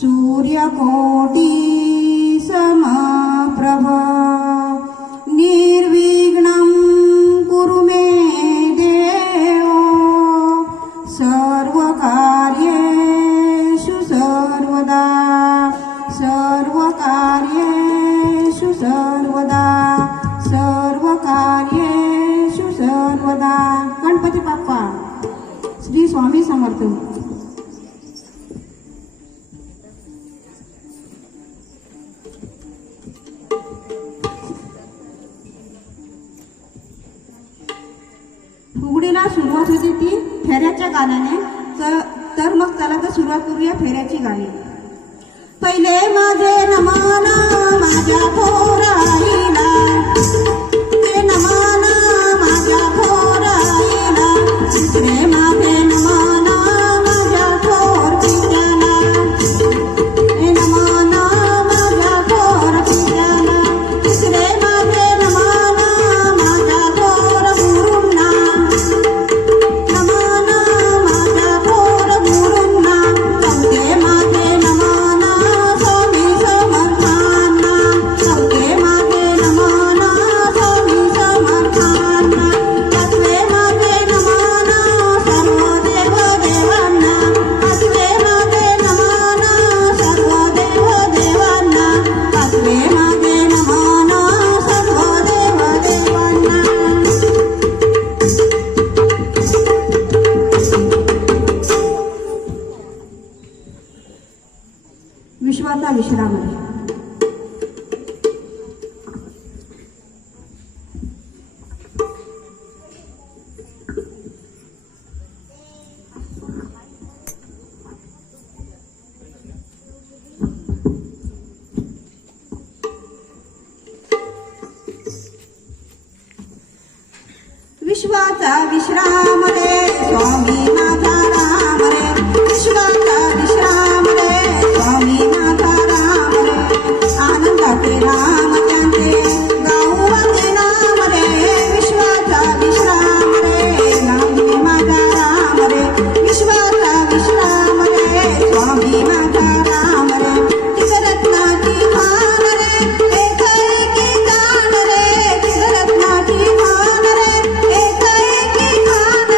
सूर्यकोटि समप्रभ निर्विघ्नं कुरु मे देव सर्वकार्येषु सर्वदा सर्वकार्येषु सर्वदा सर्वकार्येषु सर्वदा. गणपती बाप्पा श्री स्वामी समर्थ. फुगडीला सुरुवात होती ती फेऱ्याच्या गाण्याने. तर मग चला तर सुरुवात करूया फेऱ्याची गाणी. पहिले माझे नमन माझ्या पोराईला, ते नमन माझ्या पोराईला, दुसरे माझे नमन माझ्या थोर पित्याला, ते नमन माझ्या थोर पित्याला, दुसरे माझे नमन माझ्या थोर गुरूंना, नमन माझ्या थोर गुरूंना, चौथे माझे नमन स्वामी समर्थांना, चौथे माझे नमन स्वामी समर्थांना, पाचवे माझे नमन सर्व देव देवांना, पाचवे माझे नमन सर्व देव देवांना, पाचवे माझे नमन सर्व देव देवांना. विश्वाचा विश्राम आहे. विश्वाचा विश्राम रे स्वामी माझा राम रे, विश्वाचा विश्राम रे स्वामी माझा राम रे, आनंदाचे राम त्यांचे गाऊचे नाम रे, विश्वाचा विश्राम रे नामी माझा राम रे, विश्वाचा विश्राम रे स्वामी माझा राम रे, चित्ररत्नाची खान रे एकैकी जाण रे, चित्ररत्नाची खान रे एकैकी खान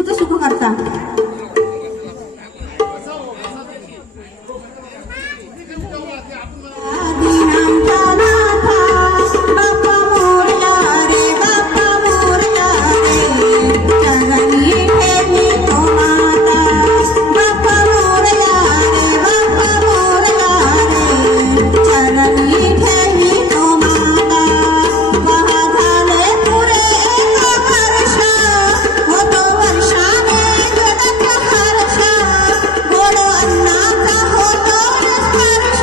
तूच सुख करता. दीनांचा नाथा बाप्पा मोरया रे, बाप्पा मोरया रे, चरणी ठेवी तो माता. बाप्पा मोरया रे, बाप्पा मोरया रे, चरणी ठेवी तो माता. पहा झाले पुरे एक वर्ष, होतो वर्षाने जगत हर्ष. गोड अन्नाचा होतो स्पर्श,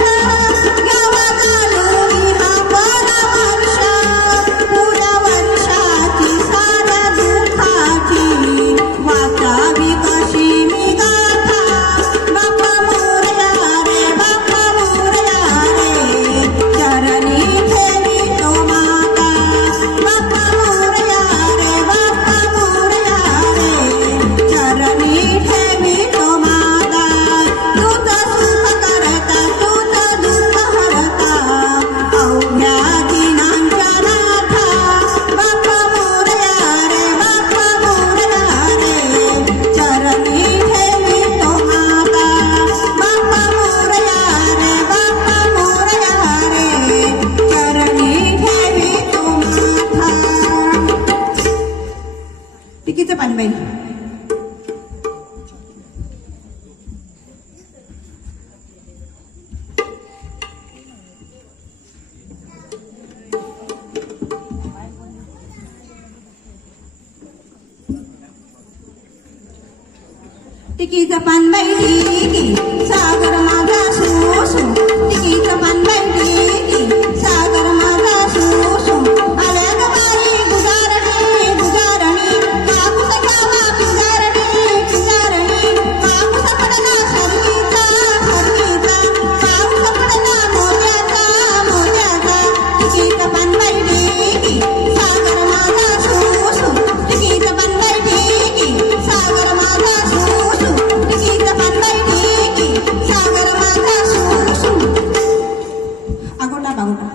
गावा घालून हा परामर्श. पुऱ्या वर्षाची साऱ्या दुःखाची वाचावी कशी मी गाथा. बाप्पा मोरया रे, बाप्पा मोरया रे, चरणी ठेवी तो माता. बाप्पा मोरया रे, बाप्पा मोरया रे, चरणी ठेवी तो माता. तूच सुख करता, तूच दुःख हरता, अवघ्या दिनांच्या नाथा. बाप्पा मोरया रे, बाप्पा मोरया रे, चरणी ठेवी तो माता. बाप्पा मोरया रे, बाप्पा मोरया रे, चरणी ठेवी तो माता. टिकीचं पानबाई. टिकीचं पानबाई टिकी, सागर माझा सुसू. टिकीचं पानबाई टिकी, सागर माझा सुसू. आल्या ग बाई गुजारणी गुजारणी, कापूस घ्यावा पिंजारणी पिंजारणी. कापूस पडला शर्मीचा शर्मीचा, पाऊस पडला मोत्याचा मोत्याचा. टिकीचं पानबाई टिकी, सागर माझा सुसू. टिकीचं पानबाई टिकी, सागर माझा सुसू. टिकीचं पानबाई टिकी, सागर माझा सुसू. आगोटा बागोटा,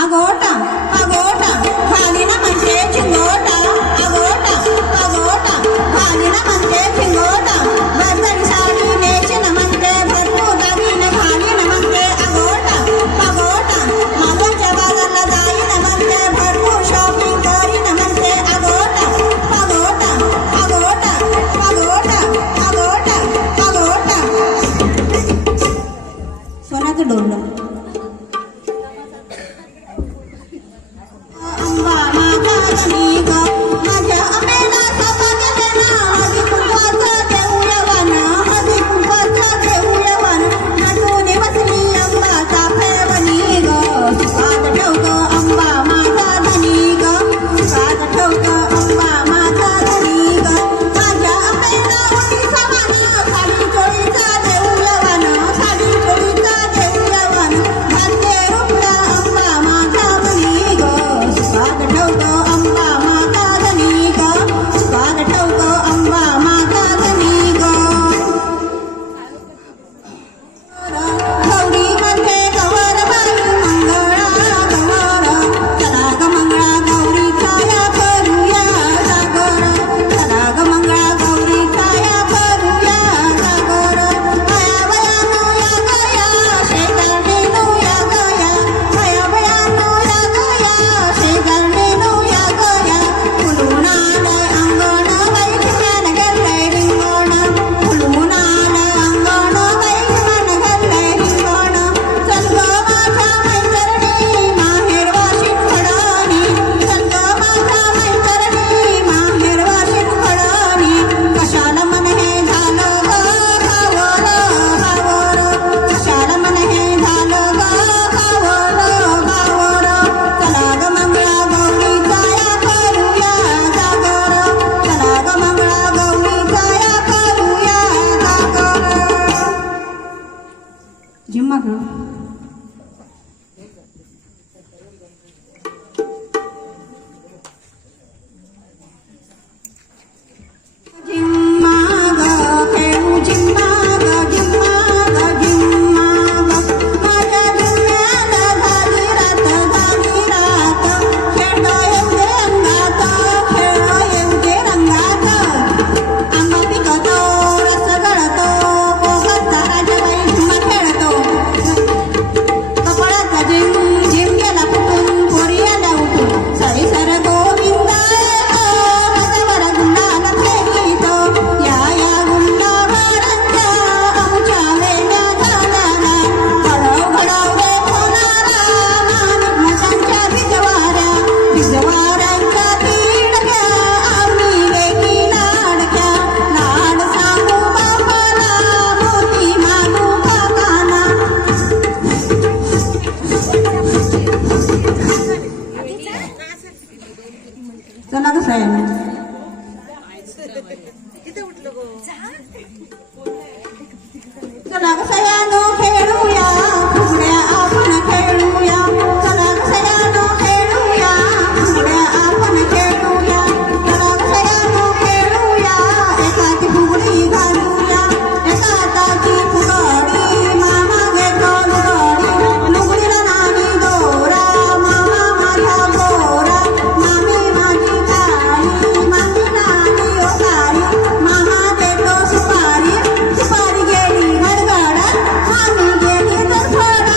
आगोटा आगोटा, खाली ना म्हणते चिंगोटा. आगोटा आगोटा, खाली ना म्हणते चिंगोटा. भरभरी साडी नेशीन म्हणते, भरपूर दागिने घालीन म्हणते. आगोटा आगोटा, मागच्या बाजारला जाईन म्हणते, भरपूर शॉपिंग करीन म्हणते. आगोटा आगोटा आगोटा आगोटा आगोटा आगोटा. सोन्याचं डोरलं. अंबा माझा धनी ग, माझ्या आंब्याला सौभाग्य दे ना. हळदी कुंकवाचं देऊ यवन, हळदी कुंकवाचं देऊ यवन. नटून बसली अंबा चाफेवणी ग, सुखात ठेव ग अंबा माझा धनी ग, सुखात ठेव ग अंबा माझा धनी ग. माझ्या आंब्याला ओटी समान, साडी चोळीचा देऊ यवन, साडी चोळीचा देऊ यवन. भाग्य रुपला अंबा माझा बनी ग, सुखात ठेव ग अंबा माझा चला कसं आहे चला कसयानो खेळूया फुगड्या आपण खेळूया चला कसयानो खेळूया फुगड्या आपण खेळूया चला कसयानो खेळूया एकाची फुगडी घालूया एका हाताची फुगडी मामा घेतो लुगडी लुगडीला नाणी दोरा मामा माझा गोरा मामी माझी काळी मामी नाणी ओ काळी मामा देतो सुपारी सुपारी गेली गडगडत मामी गेली तरफडत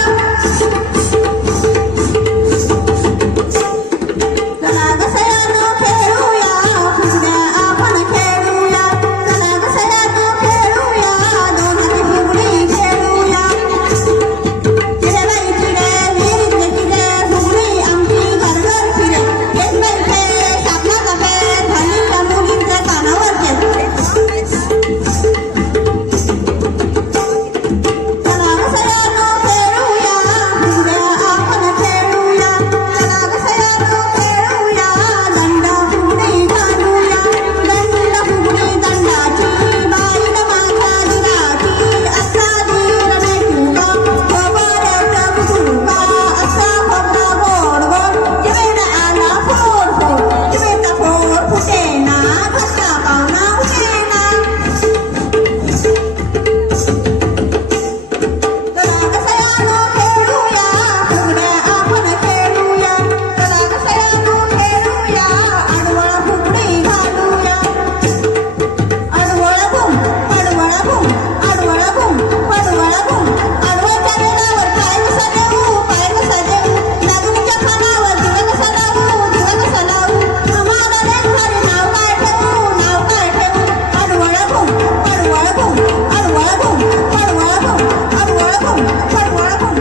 चला कसयानो खेळूया फुगड्या आपण खेळूया चला कसयानो खेळूया दोघांची फुगडी खेळूया चिरे चिरे विहिरीतले चिरे फुगडी आमची घरघर फिरे एक बैठे सापला कपे झालीच्या मुलींच्या कानावरचे चला कसयानो खेळूया फुगड्या आपण खेळूया चला कसयानो खेळूया दंडा फुगडी घालूया दंडा फुगडी दंडाची बाईला माझ्या दिराची असा धीर नेटूका खबरच बुकुका असा खोबरा गोड गोड जिवेला आला फोड फोड जिवेचा फोड फुटेना घरचा पाहुणा उठेना चला कसयानो खेळूया फुगड्या आपण खेळूया चला कसयानो खेळूया आडवळ फुगडी घालूया आडवळ घुम आडवळ घुम आडवळ घुम आडवळ घुम आडवळच्या रेणावर पाय कसा देऊ नागुनीच्या खानावर दिवा कसा लावू आम्हाला लेकराने नाव काय ठेवू आडवळ घुम आडवळ घुम आडवळ घुम आडवळ घुम आडवळ घुम आडवळ घुम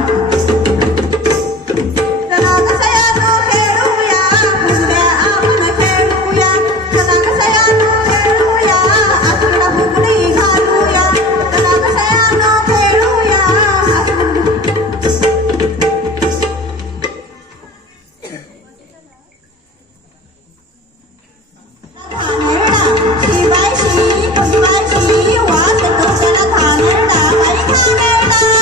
चला कसयानो खेळूया फुगड्या आपण खेळूया चला कसयानो खेळूया आकडा फुगडी घालूया चला कसयानो खेळूया घाणेरडा शिवायशी शिवायशी वास तो चला घाणेरडा बाई घाणेरडा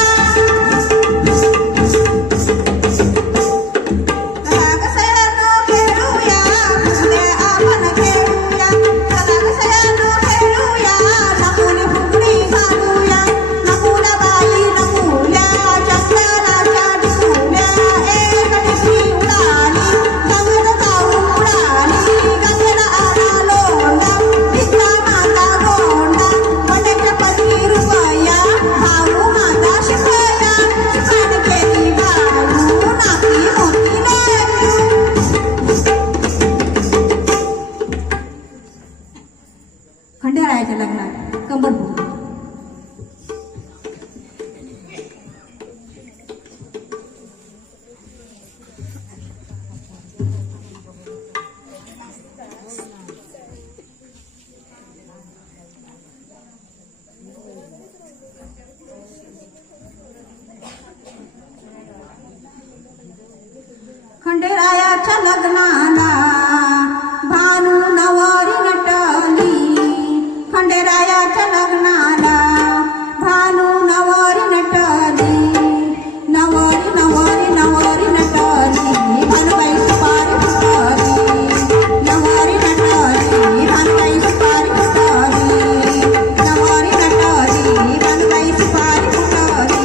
चला कसयानो खेळूया फुगड्या आपण खेळूया चला कसयानो खेळूया नमुनी फुगडी घालूया नमुना बाई नमुल्या चंद्राच्या टिकुल्या एक टिकली उडाली गंगेत जाऊन उडाली गंगेला आला लोंढा दिसला माझा गोंडा वड्याच्या पदरी रुपया भाऊ माझा शिकया शिकायला केली भाऊ नाती मोती लेकरू खंडेरायाच्या लग्नात कंबरपूर खंडेरायाच्या लग्नाला भानू नवारी नटली खंडेरायाच्या लग्नाला भानू नवारी नटली नवारी नवारी नवारी नटली भानुबाई सुपारी फुटली नवारी नटली भानुबाई सुपारी फुटली नवारी नटली भानुबाई सुपारी फुटली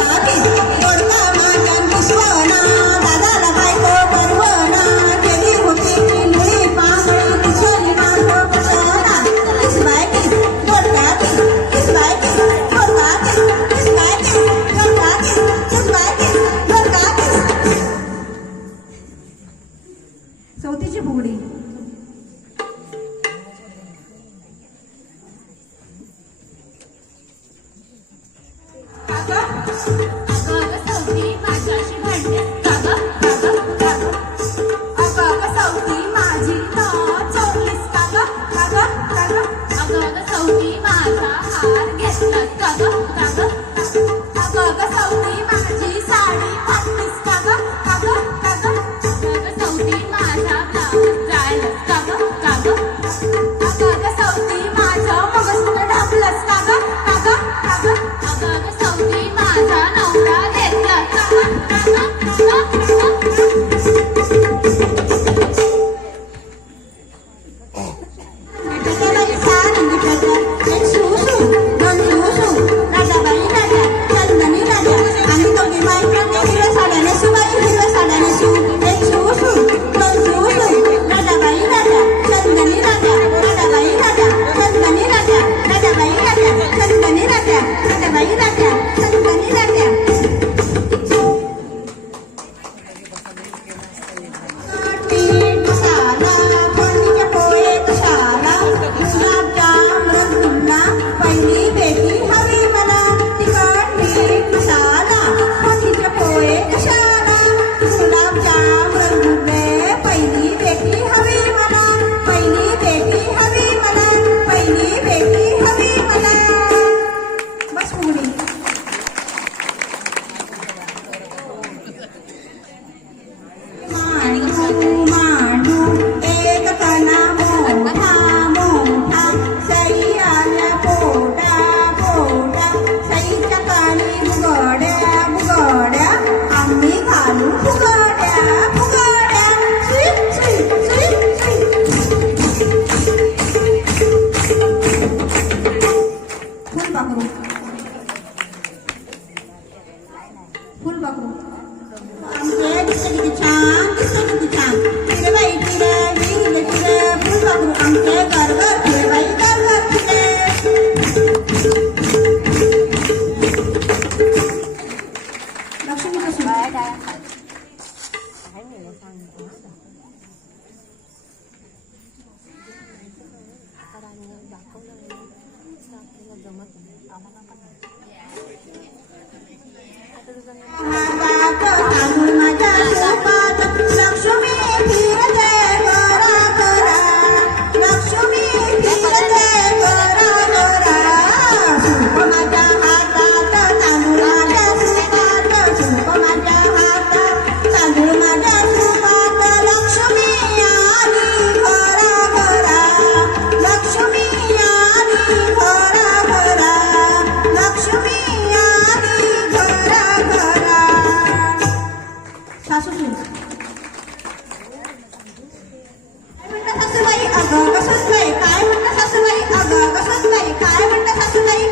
दोडका माझ्या विश्वना दादाला बायको परवना केली होती लुळी पांगळी किशोरी मागो पसना किस बाय किस दोडका किस बाय किस दोडका किस बाय किस दोडका किस बाय किस दोडका किस चौथीची फुगडी अगं सौती माझ्याशी भांडते अगं सौती माझी चोरलीस का ग अगं सौती माझा हार घेतला का ग संगनी राहत्या नटबाई राहत्या संगनी राहत्या मीठ मसाला फोडणीचे पोहे कशाला गुलाबजाम रसगुल्ला पहिली भेटी हवी मला तिखट मीठ मसाला फोडणीचे पोहे कशाला गुलाबजाम रसगुल्ले पहिली भेटी हवी मला पहिली भेटी हवी मला पहिली भेटी हवी मला बस पुढे मांडू एक कणा मोठा मोठा सई आल्या पोटा पोटा सईच्या कानी बुगड्या बुगड्या आम्ही घालू फुगड्या फुगड्या सुई सुई सुई सुई फुलपाखरू फुलपाखरू आमचे दिसते किती छान दिसते किती छान फिरे बाई फिरे फिरे फिरे फुलपाखरू आमचे गरगर फिरे बाई गरगर फिरे लक्ष्मी कशी हातात तांदूळ माझ्या सुपात लक्ष्मी फिरते करा करा लक्ष्मी फिरते करा करा सूप माझ्या हातात तांदूळ माझ्या सुपात सूप माझ्या हातात तांदूळ माझ्या सुपात लक्ष्मी आली करा करा लक्ष्मी आली करा करा लक्ष्मी आली करा करा सासू काय म्हणता सासूबाई अगं कसं बाई काय म्हणता सासूबाई अगं कसं बाई काय म्हणता सासूबाई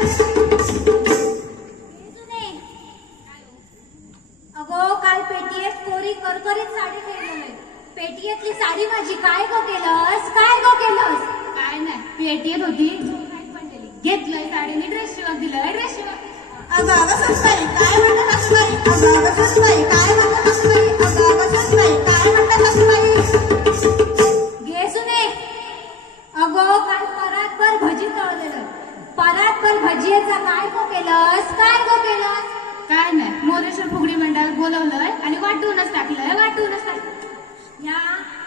अगो काल पेटीएत कोरी करकरीत साडी ठेवलेली पेटीएतली साडी माझी काय गो केलंस काय नाही पेटीएत होती घेतलंय साडीने ड्रेस शिवत दिलं ड्रेस शिवत अगं कसं बाई काय म्हणता सासूबाई अगं कसं बाई काय म्हणता सासूबाई अगं कसं बाई काय म्हणता सासूबाई घे सुने अगो काल परातभर भजी तळलेलं परातभर भजीचा काय गो केलंस काय नाही मोरेश्वर फुगडी मंडळात बोलवलंय आणि वाटूनच टाकलं या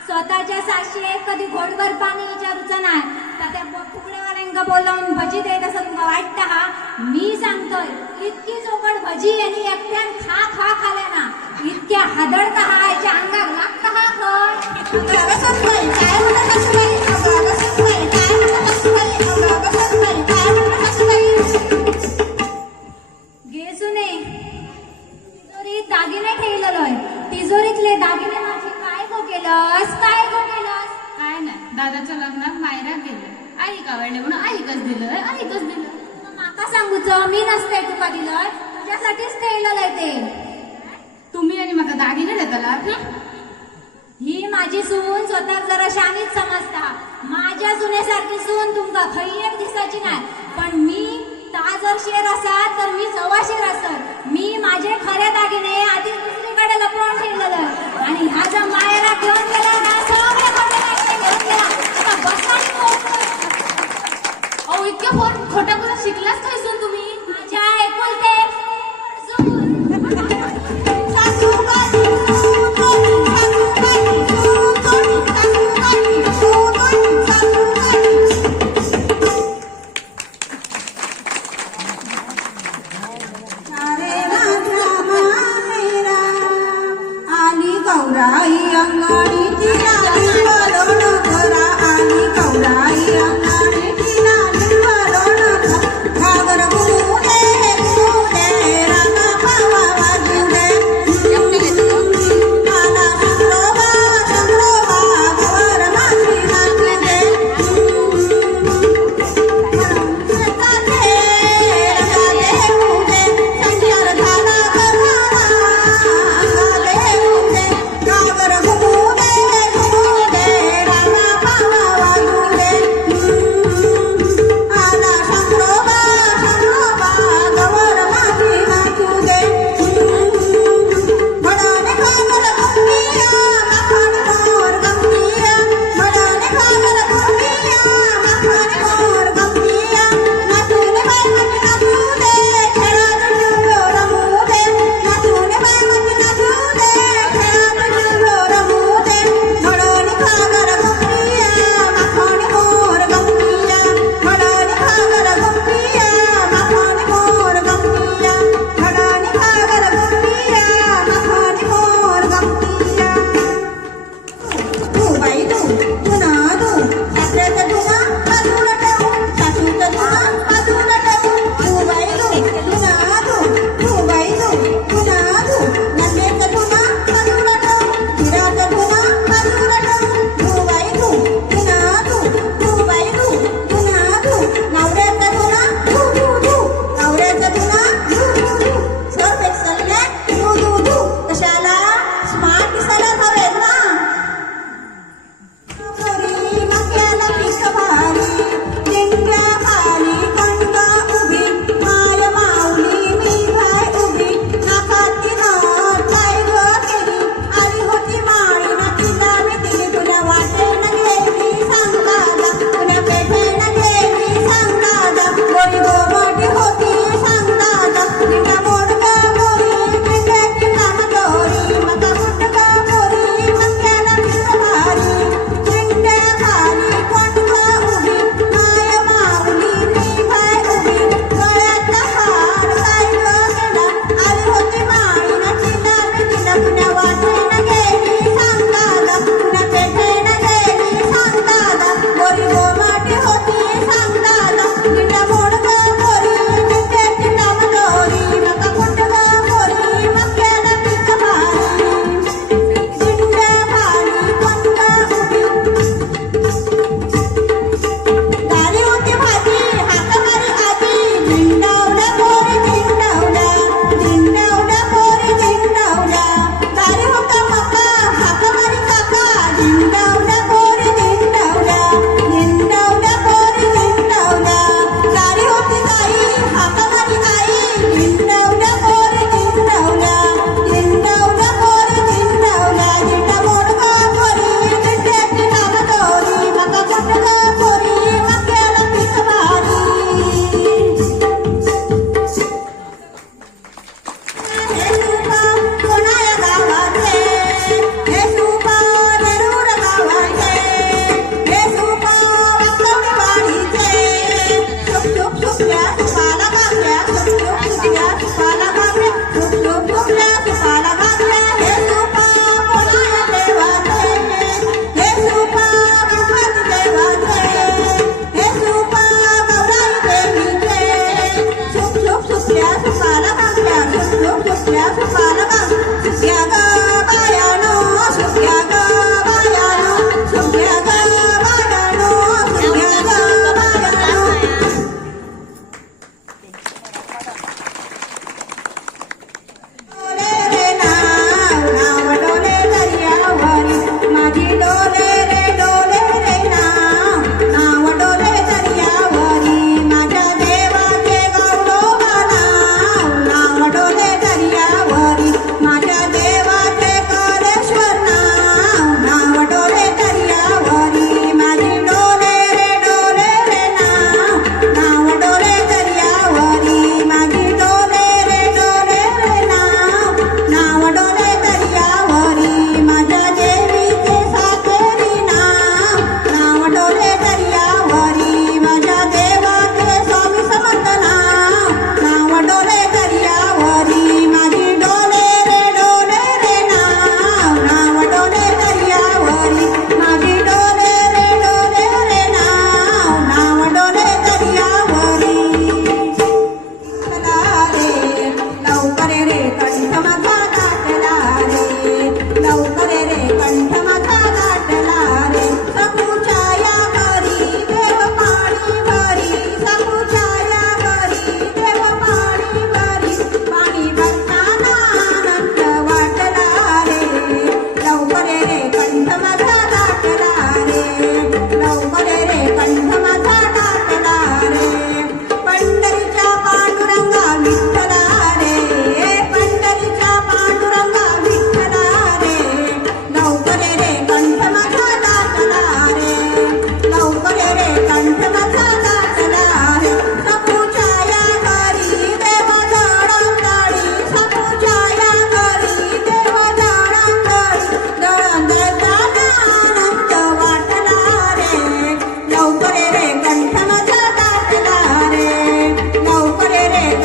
स्वतःच्या साक्षी कधी घोडभर पाणी विचारूचं नाही तर त्या फुगड्यावाल्यांका बोलावून भजी देत असं तुला वाटतं हा मी सांगतोय इतकी चोकड भजी यांनी एकट्यान खा खाल्या ना इतक्या हादळता हा याच्या अंगावर लागतं हा खड अगं कसं बाई काय म्हणता सासूबाई अगं कसं बाई काय म्हणता सासूबाई अगं कसं बाई काय म्हणता सासूबाई घे सुने तिजोरीत दागिने ठेवलेलोय तिजोरीतले दागिने माझे काय गो केलंस काय नाही दादाच्या लग्नात मायरा गेलं आई कावडले म्हणून आईकच दिलं माका सांगूच मी नसते तुका दिलं तुझ्यासाठीच ठेवलेलं ते तुम्ही आणि माका दागिने देताला ही माझी सून स्वतः जरा शानीच समजता माझ्या सुनेसारखी सून तुमका खरी एक दिसाची नाही पण मी ता जर शेर असाल तर मी 14 शेर असत मी माझे खरे दागिने आधी दुसरीकडे लपवून ठेवलेलं आणि ह्या जर मायरा घेऊन गेला ना सगळे खरे दागिने घेऊन गेला आता बसा अहो इतक्या खोटा बोला शिकलाच काय सून तुम्ही माझ्या एकुलते गौराई अंगणी तिला बोलवण करा आली गौराई अंगणी तिला बोलवण करा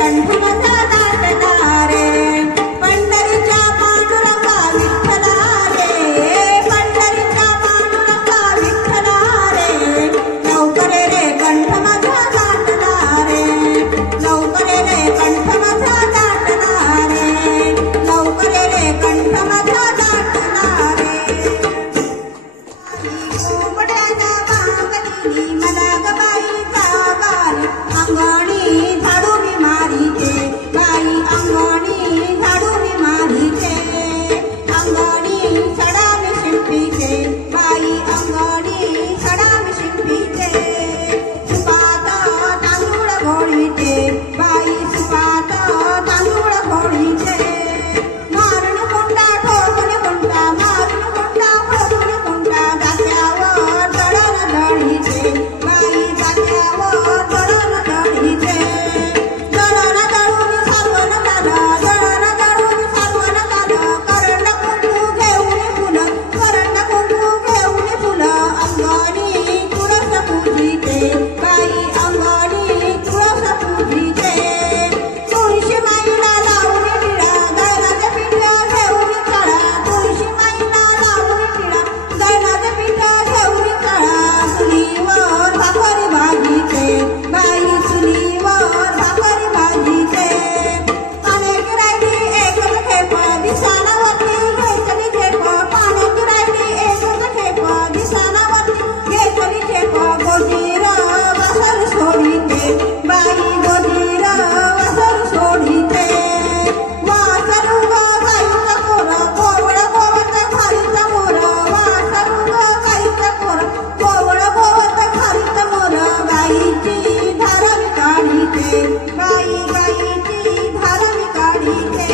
कंठ माझा दाटला रे पंढरीच्या पांडुरंगा विठ्ठला रे पंढरीच्या पांडुरंगा विठ्ठला रे लवकर रे कंठ माझा दाटला रे लवकर रे कंठ माझा दाटला रे लवकर रे कंठ माझा दाटला रे कोंबड्याच्या बांगडीनी मला गबाईचा बारी अंगणी झाडू मी मारीते बाई अंगणी झाडू मी मारीते अंगणी सडा मी शिंपीते बाई अंगणी सडा मी शिंपीते सुपात तांदूळ घोळीते बाई सुपात तांदूळ घोळीते मारून कोंडा ठोकून कोंडा मारून कोंडा ठोकून कोंडा जात्यावर दळण दळीते बाई जात्यावर दळण दळीते दळण दळून सारवण झालं दळण दळून सारवण झालं करंड कुंकू घेऊन फुलं करंड कुंकू घेऊन फुलं अंगणी तुळस पूजिते बाई अंगणी तुळस पूजिते तुळशी माईला लावून टिळा दळणाचे पीठ घेऊन काढा तुळशी माईला लावून टिळा दळणाचे पीठ घेऊन काढा चुलीवर भाकरी भाजीते बाई चुलीवर भाकरी भाजीते पाण्याची रायडी एकच खेप दिसानावरती घेतली खेप पाण्याची रायडी एकच खेप दिसानावरती घेतली खेप गोजीर वासर सोडीते बाई गोजीर वासर सोडीते वासर गाईचं पोर गोवळ गोवत खारीचं मोर वासर गाईचं पोर गोवळ गोवत खारीचं मोर गाईची धार मी काढीते बाई गाईची धार मी काढीते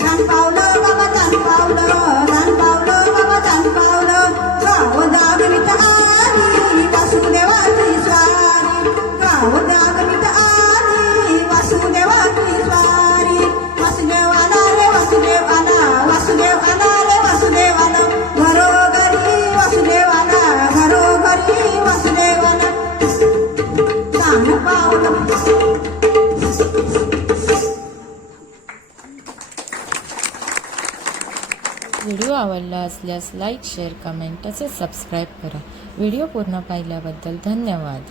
धान पावलं बाबा धान पावलं धान पावलं बाबा धान पावलं गाव दागवीत आली वासुदेवाची स्वारी गाव दागवीत आली वासुदेवाची स्वारी वासुदेव आला रे वासुदेव आला वासुदेव आला रे वासुदेव आला घरोघरी वासुदेव आला घरोघरी वासुदेव आला धान पावलं व्हिडिओ आवडला असल्यास लाईक शेअर कमेंट तसेच सबस्क्राईब करा. व्हिडिओ पूर्ण पाहिल्याबद्दल धन्यवाद.